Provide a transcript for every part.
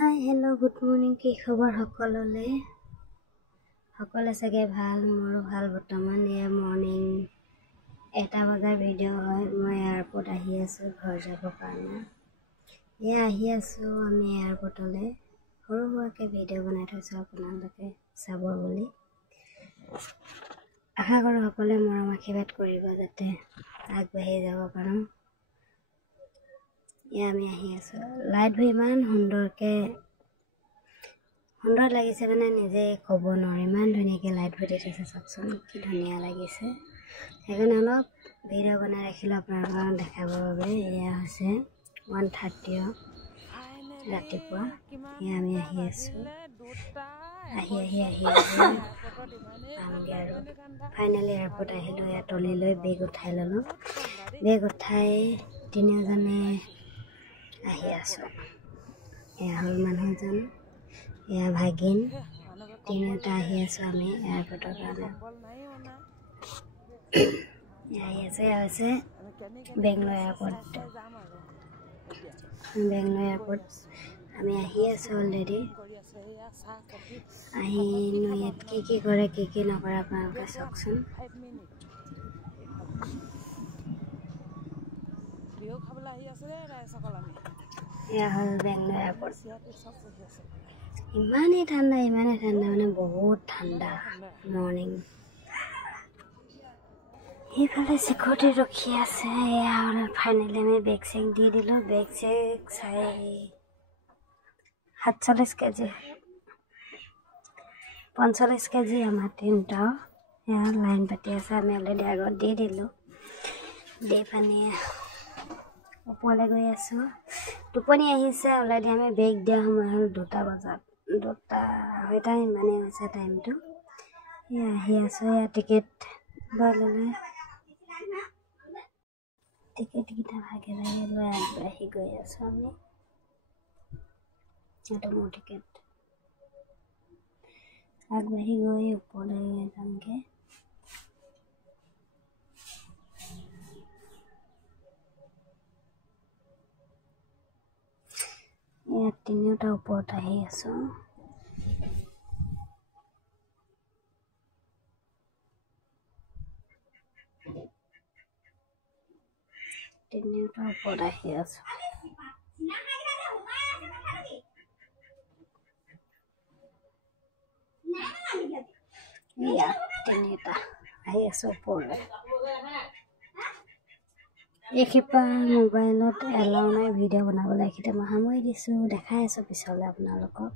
Hi, hello, good morning. কি খবৰ সকলোলে? সকলোৱে চাগে ভাল, মোৰো ভাল বৰ্তমান। এয়া মৰ্নিং 1টা বজাৰ ভিডিঅ' হয়। মই এয়াৰপৰ্ট আহি আছোঁ ঘৰ যাবৰ কাৰণে। এয়া আহি আছোঁ আমি এয়াৰপৰ্টলৈ। সৰু সুৰাকৈ ভিডিঅ' বনাই থৈছোঁ আপোনালোকে চাব বুলি। আশা কৰোঁ সকলোৱে মৰম আশীৰ্বাদ কৰিব যাতে আগবাঢ়ি যাব পাৰোঁ। এয়া আমি আহি আছোঁ। লাইটবোৰ ইমান সুন্দৰ লাগিছে মানে নিজে ক'ব নোৱাৰোঁ। ইমান ধুনীয়াকৈ লাইটবোৰ দি থৈছে, চাওকচোন কি ধুনীয়া লাগিছে। সেইকাৰণে অলপ ভিডিঅ' বনাই ৰাখিলোঁ আপোনালোকক দেখাবৰ বাবে। এয়া হৈছে 1:30 ৰাতিপুৱা। এয়া আমি আহি আছোঁ। আহি পামগৈ আৰু ফাইনেলি এয়াৰপৰ্ট আহিলোঁ। এয়া ট্ৰলি বেগ উঠাই ল'লোঁ। বেগ উঠাই তিনিওজনে আহি আছোঁ। এয়া হ'ল মানুহজন, এয়া ভাগিন, তিনিওটা আহি আছোঁ আমি এয়াৰপৰ্টৰ কাৰণে। আহি আছোঁ। এয়া হৈছে বেংগলোৰ এয়াৰপৰ্ট। আমি আহি আছোঁ অলৰেডি। আহিনো ইয়াত কি কৰে কি নকৰে আপোনালোকে চাওকচোন। এয়া হ'ল বেংগলোৰ এয়াৰপৰ্ট। ইমানেই ঠাণ্ডা মানে বহুত ঠাণ্ডা মৰ্ণিং। সেইফালে চিকিউৰিটি ৰখি আছে। এয়া ফাইনেলি আমি বেগ চেগ দি দিলোঁ। বেগ চেগ চাই 47 কেজি 45 কেজি আমাৰ তিনিটাও। এয়া লাইন পাতি আছে। আমি অলৰেডি আগত দি দিলোঁ। দি পানী ওপৰলৈ গৈ আছোঁ। টোপনি আহিছে অলৰেডি। আমি বেগ দিয়া সময় হ'ল 2টা বজাত, 2:02 ইমানেই হৈছে টাইমটো। এয়া আহি আছোঁ। এয়া টিকেট লৈ ল'লে। টিকেটকেইটা ভাগে লৈ আগবাঢ়ি গৈ আছোঁ আমি। এইটো মোৰ টিকেট। আগবাঢ়ি গৈ ওপৰলৈ যামগৈ। ইয়াত তিনিওটা ওপৰত আহি আছোঁ। তিনিওটা ওপৰত আহি আছোঁ। ইয়াত তিনিওটা আহি আছোঁ ওপৰলৈ। এইখিপা মোবাইলত এলাও নাই ভিডিঅ' বনাবলৈ। এইখিতে মই সামৰি দিছোঁ, দেখাই আছোঁ পিছলৈ আপোনালোকক।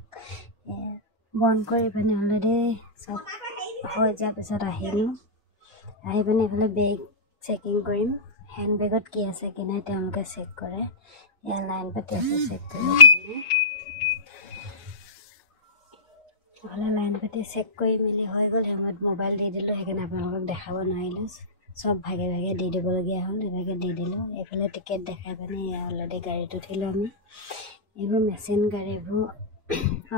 বন্ধ কৰি পিনি অলৰেডি চব হৈ যোৱাৰ পিছত আহিলোঁ। আহি পিনি এইফালে বেগ চেকিং কৰিম। হেণ্ড বেগত কি আছে কি নাই তেওঁলোকে চেক কৰে। এয়া লাইন পাতি আছে চেক কৰিবৰ কাৰণে। এইফালে লাইন পাতি চেক কৰি মেলি হৈ গ'ল। সময়ত মোবাইল দি দিলোঁ, সেইকাৰণে আপোনালোকক দেখাব নোৱাৰিলোঁ। চব ভাগে দি দিবলগীয়া হ'ল। তেনেকৈ দি দিলোঁ। এইফালে টিকেট দেখাই পিনি অলৰেডি গাড়ীত উঠিলোঁ আমি। এইবোৰ মেচিন গাড়ীবোৰ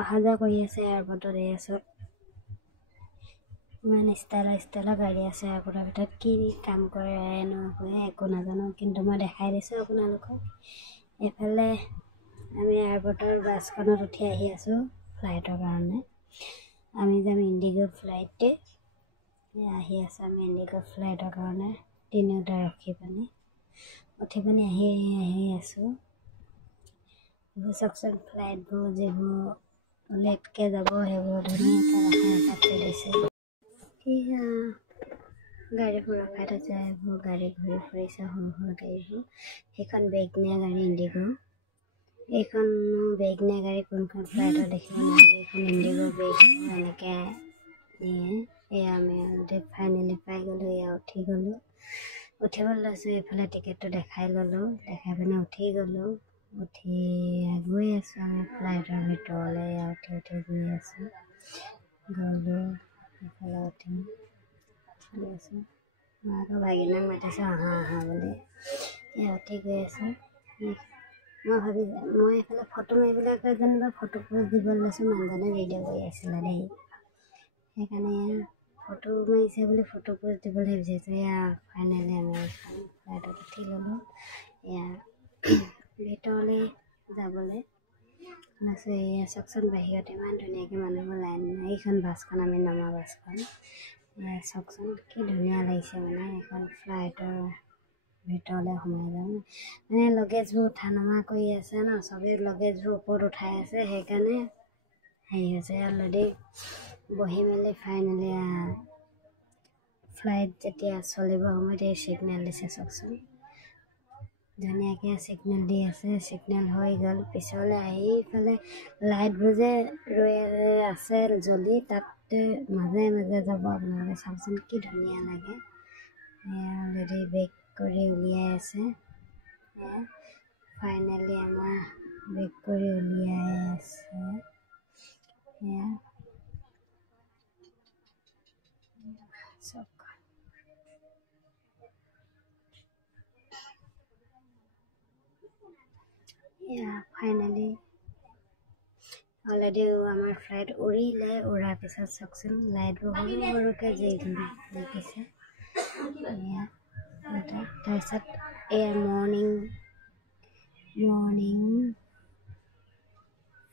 অহা যোৱা কৰি আছে এয়াৰপৰ্টত। এয়া চব ইমান ষ্টাইলৰ গাড়ী আছে এয়াৰপৰ্টৰ ভিতৰত। কি কাম কৰে নকৰে একো নাজানো, কিন্তু মই দেখাই দিছোঁ আপোনালোকক। এইফালে আমি এয়াৰপৰ্টৰ বাছখনত উঠি আহি আছোঁ ফ্লাইটৰ কাৰণে। আমি যাম ইণ্ডিগ' ফ্লাইটে। আহি আছোঁ আমি ইণ্ডিগ' ফ্লাইটৰ কাৰণে। তিনিওটা ৰখি পিনি উঠি পিনি আহি আছোঁ। এইবোৰ চাওকচোন ফ্লাইটবোৰ যিবোৰ লেটকৈ যাব সেইবোৰ ধুনীয়াকৈ ৰখাই থৈ দিছে। সেয়া গাড়ীবোৰ ৰখাই থৈছে। এইবোৰ গাড়ী ঘূৰি ফুৰিছে, সৰু গাড়ীবোৰ। সেইখন বেগ নিয়া গাড়ী ইণ্ডিগ'। এইখন বেগ নিয়া গাড়ী কোনখন ফ্লাইটত দেখিব নোৱাৰে। এইখন ইণ্ডিগ' বেগ এনেকৈ নিয়ে। এয়া আমি ফাইনেলি পাই গ'লোঁ। এয়া উঠি গ'লোঁ। উঠিবলৈ লৈছোঁ। এইফালে টিকেটটো দেখাই ল'লোঁ। দেখাই পিনি উঠি গ'লোঁ। উঠি গৈ আছোঁ আমি ফ্লাইটৰ ভিতৰলৈ। এয়া উঠি গৈ আছোঁ। গ'লোঁ এইফালে উঠি গৈ আছোঁ। মই আকৌ ভাগিনক মাতিছোঁ আহা বুলি। এয়া উঠি গৈ আছোঁ। মই এইফালে ফটো মাৰিবলৈ যেনিবা ফটো প'ষ্ট দিবলৈ লৈছোঁ। মানুহজনে ভিডিঅ' কৰি আছিলে দেই, সেইকাৰণে ফটো মাৰিছে বুলি ফটো প'ষ্ট দিবলৈ বিচাৰিছোঁ। এয়া ফাইনেলি আমি ফ্লাইটত উঠি ল'লোঁ। এয়া ভিতৰলৈ যাবলৈ আছে এয়া চাওকচোন বাহিৰত ইমান ধুনীয়াকৈ মানুহবোৰ লাইন এইখন বাছখন আমি নমা বাছখন এয়া চাওকচোন কি ধুনীয়া লাগিছে মানে এখন ফ্লাইটৰ ভিতৰলৈ সোমাই যাওঁ মানে লগেজবোৰ উঠা নমা কৰি আছে ন চবেই লগেজবোৰ ওপৰত উঠাই আছে সেইকাৰণে হেৰি হৈছে অলৰেডি বহি মেলি ফাইনেলি ফ্লাইট যেতিয়া চলিব সময়ত এই ছিগনেল দিছে চাওকচোন ধুনীয়াকৈ ছিগনেল দি আছে ছিগনেল হৈ গ'ল পিছলৈ আহি ইফালে লাইটবোৰ যে ৰৈ আছে জ্বলি তাত মাজে মাজে যাব আপোনালোকে চাওকচোন কি ধুনীয়া লাগে অলৰেডি বেক কৰি উলিয়াই আছে ফাইনেলি আমাৰ বেক কৰি উলিয়াই আছে চাওক ফাইনেলি অলৰেডি আমাৰ ফ্লাইট উৰিলে উৰাৰ পিছত চাওকচোন লাইটবোৰ সৰু সৰুকৈ দেখিছে তাৰপিছত এয়া মৰ্ণিং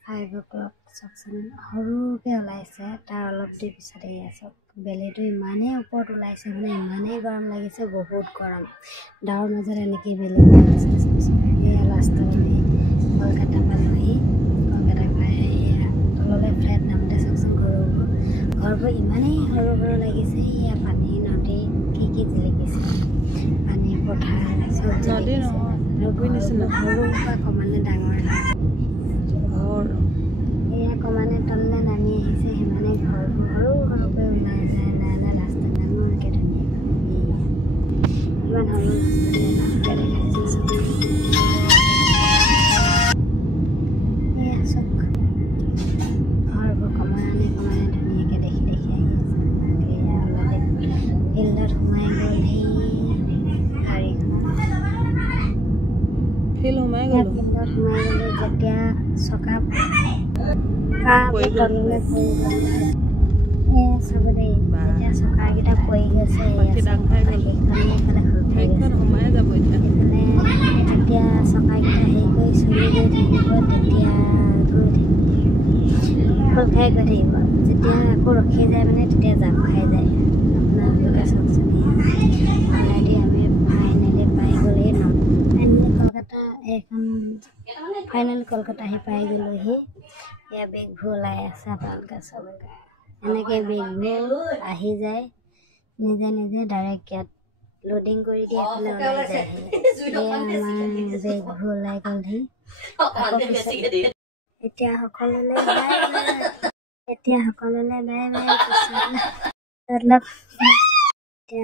5 o'clock চাওকচোন সৰুকৈ ওলাইছে তাৰ অলপ দেৰি পিছত এয়া চাওক বেলিটো ইমানেই ওপৰত ওলাইছে মানে ইমানেই গৰম লাগিছে বহুত গৰম ডাৱৰ মাজত এনেকৈ বেলি ওলাইছে চাওকচোন এয়া লাষ্টত আমি কলকাতা পালোহি কলকাতা পাই এয়া তললৈ ফ্লাইট নামোতে চাওকচোন ঘৰবোৰ ইমানেই সৰু সৰু লাগিছে এয়া পানী নদী কি জিলিকিছে পানী পথাৰ চব জিলিকিছে সৰু পৰা ক্ৰমান্বয়ে ডাঙৰ ঘৰ এয়া ক্ৰমান্বয়ে তললৈ নামি আহিছে সিমানে ঘৰবোৰ সৰু সৰুকৈ ওলাই যায় নাই ৰাস্তা ডাঙৰকৈ ধুনীয়াকৈ ইমান সৰু ৰাস্তা দেখাইছে এয়া চব ঘৰবোৰ ক্ৰমান্বয়ে ধুনীয়াকৈ দেখি আহি আছে এয়া অলৰেডি ফিল্ডত সোমাই গ'ল সেই ফিল্ডত সোমাই গ'লে যেতিয়া চকা তললৈ পৰি গ'ল চাব দেই যেতিয়া চকাকেইটা পৰি গৈছে সেইখন এইফালে খোল যেতিয়া চকাকেইটা হেৰি কৰি চলি গৈ থাকিব তেতিয়া খোল খাই গৈ থাকিব যেতিয়া আকৌ ৰখি যায় মানে তেতিয়া জাপ খাই যায় আপোনালোকে চাওকচোন অলৰেডি আমি ফাইনেলি পাই গ'লেই ন ফাইনেলি কলকাতা আহি পাই গ'লোহি এয়া বেগবোৰ ওলাই আছে আপোনালোকে চাব এনেকৈ বেগবোৰ আহি যায় নিজে নিজে ডাইৰেক্ট ইয়াত লোডিং কৰি দিয়ে এইফালে ওলাই যায় এয়া আমাৰ বেগবোৰ ওলাই গ'লহি এতিয়া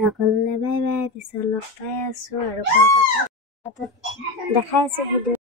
সকলোলৈ বাই বাই পিছত লগ পাই আছোঁ আৰু কলকাতাত দেখাই আছোঁ ভিডিঅ'